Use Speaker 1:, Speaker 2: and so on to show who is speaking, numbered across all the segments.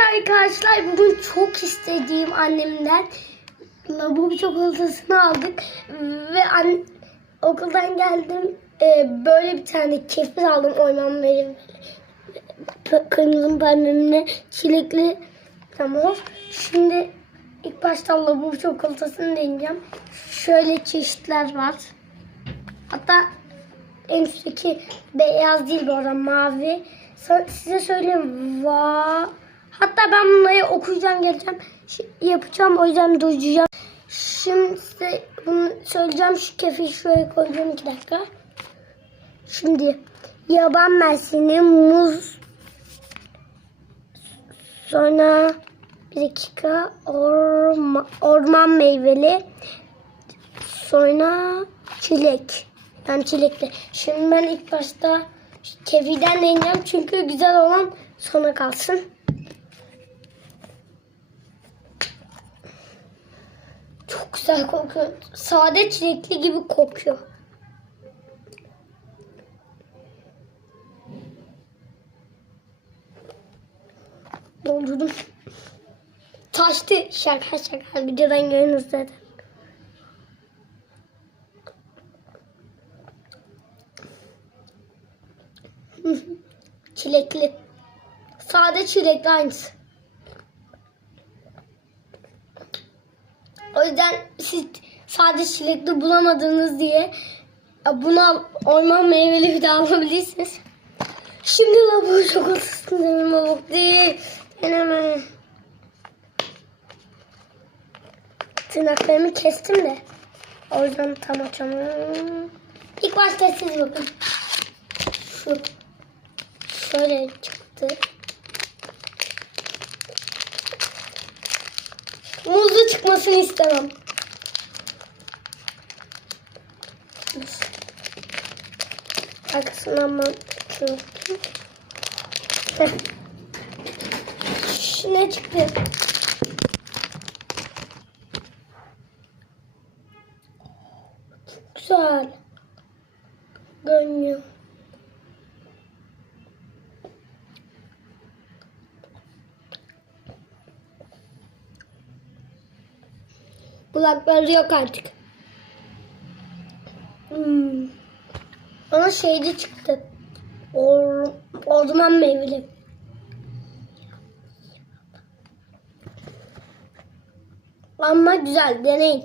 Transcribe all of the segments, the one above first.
Speaker 1: arkadaşlar bugün çok istediğim annemden labubu çikolatasını aldık. Ve an, okuldan geldim. E, böyle bir tane kefir aldım oymam verim kırmızı pembemine çilekli. Tamam. Şimdi ilk başta labubu çikolatasını deneyeceğim. Şöyle çeşitler var. Hatta en üstteki beyaz değil bu arada mavi. Size söyleyeyim. Va. Hatta ben bunları okuyacağım geleceğim. Şi- yapacağım o yüzden duyacağım. Şimdi size bunu söyleyeceğim. Şu kefir şuraya koyacağım iki dakika. Şimdi yaban mersini, muz, sonra bir dakika orma, orman meyveli, sonra çilek. Ben çilekli. Şimdi ben ilk başta kefirden deneyeceğim çünkü güzel olan sona kalsın. Çok güzel kokuyor. Sade çilekli gibi kokuyor. Doldurdum. Taştı. Şaka şaka. Videodan görünür zaten. Çilekli. Sade çilekli aynısı. O yüzden siz sade çilekli bulamadınız diye bunu al- orman meyveli bir de alabilirsiniz. Şimdi labuğu çikolatasını deneme vakti. Deneme. Tırnaklarımı kestim de. O yüzden tam açamıyorum. İlk başta siz bakın. Şu şöyle çıktı. Muzlu çıkmasını istemem. Arkasından. Şu ne çıktı? Çok güzel. Görünüyor. Kulakları yok artık. Hmm. Bana şeyde çıktı. Or, orman meyveli. Ama güzel deneyin.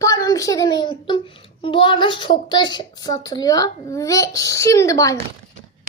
Speaker 1: Pardon bir şey demeyi unuttum. Bu arada şokta satılıyor. Ve şimdi bay bay.